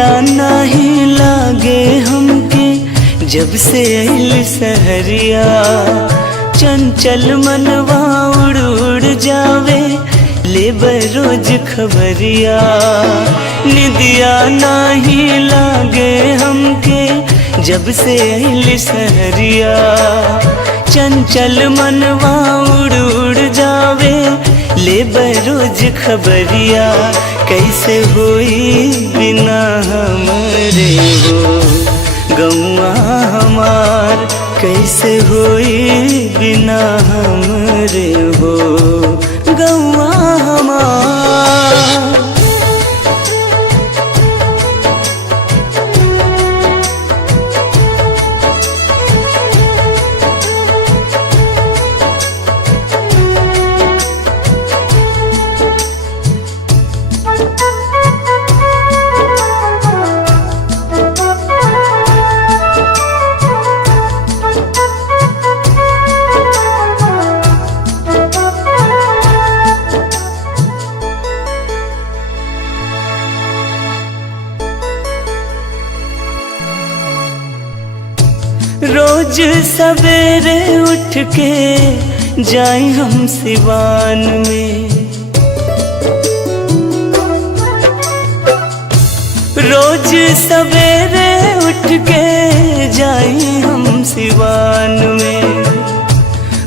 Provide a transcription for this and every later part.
निदिया नहीं लागे हमके जब से आइल सहरिया। चंचल मनवा उड़ उड़ जावे ले रोज खबरिया। निदिया नहीं लागे हमके जब से आइल सहरिया। चंचल मनवा उड़ उड़ जावे ले रोज खबरिया। कैसे होई बिना हमरे हो गौआ हमार। कैसे होई बिना हमरे हो गौआ हमार। रोज सवेरे उठ के जाए हम सिवान में। रोज सवेरे उठ के जाए हम सिवान में।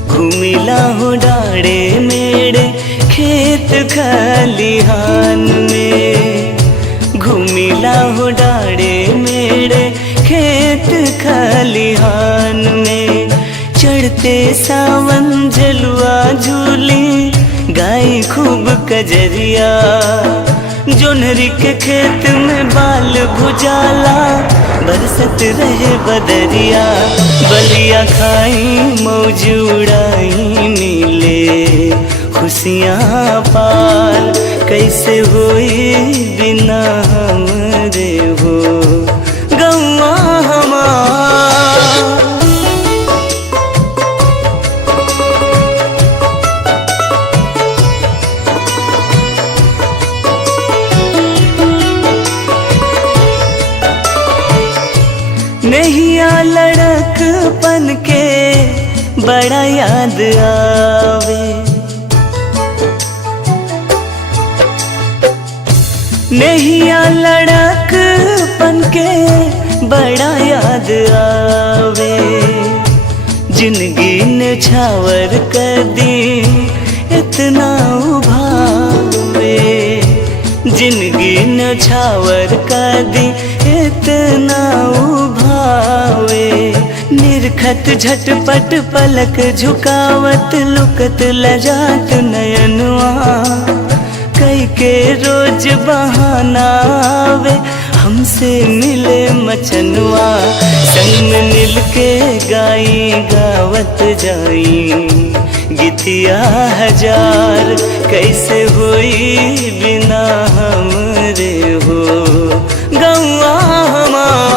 घूमिला हो डाड़े मेरे खेत खलिहान में। घूमिला हो डाड़े मेरे खेत खलिहान में। चढ़ते सावन झलुआ झूली गाय खूब कजरिया। जोनहरी के खेत में बाल भुजाला बरसत रहे बदरिया। बलिया खाई मौज उड़ाई मिले खुशियाँ पार। कैसे होई बिना हमरे हो गौआ हमार। नैया लड़कपन के बड़ा याद आवे। नैया लड़कपन के बड़ा याद आवे। जिंदगी ने छावर कर दी इतना उभावे। जिंदगी ने छावर कर दी इतना उभावे। निरखत झटपट पलक झुकावत लुकत लजात नयनवा। कई के रोज बहाना आवे हमसे मिले मचनवा। संग मिल के गाई गावत जाई गीतिया हजार। कैसे होई बिना हमरे हो गौआ हमार।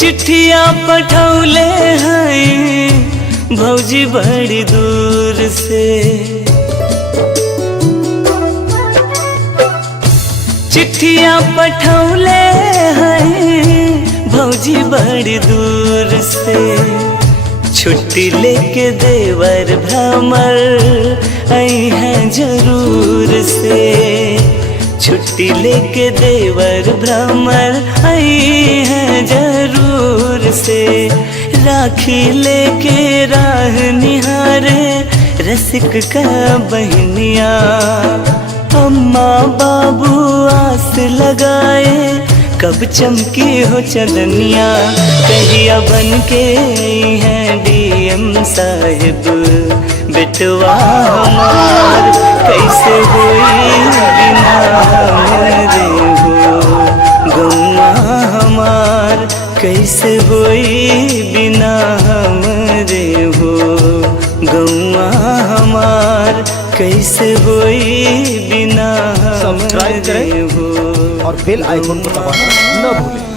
चिट्ठिया पठौले हैं भौजी बड़ी दूर से। चिट्ठिया पठौले हैं भौजी बड़ी दूर से। छुट्टी लेके देवर भ्रमर आई हैं जरूर से। छुट्टी लेके देवर भ्रमर आई है जरूर से। राखी लेके राह निहारे रसिक का बहनिया। अम्मा बाबू आस लगाए कब चमकी हो चंदनिया। कहिया बन के आई हैं DM साहिब बेटवा हमार। कैसे हुई बिना हमरे हो गौआ हमार। कैसे हुई बिना हमरे हो गौआ हमार कैसे होई बिना सब्सक्राइब करें हो। और बेल आइकन को दबाना न भूलें।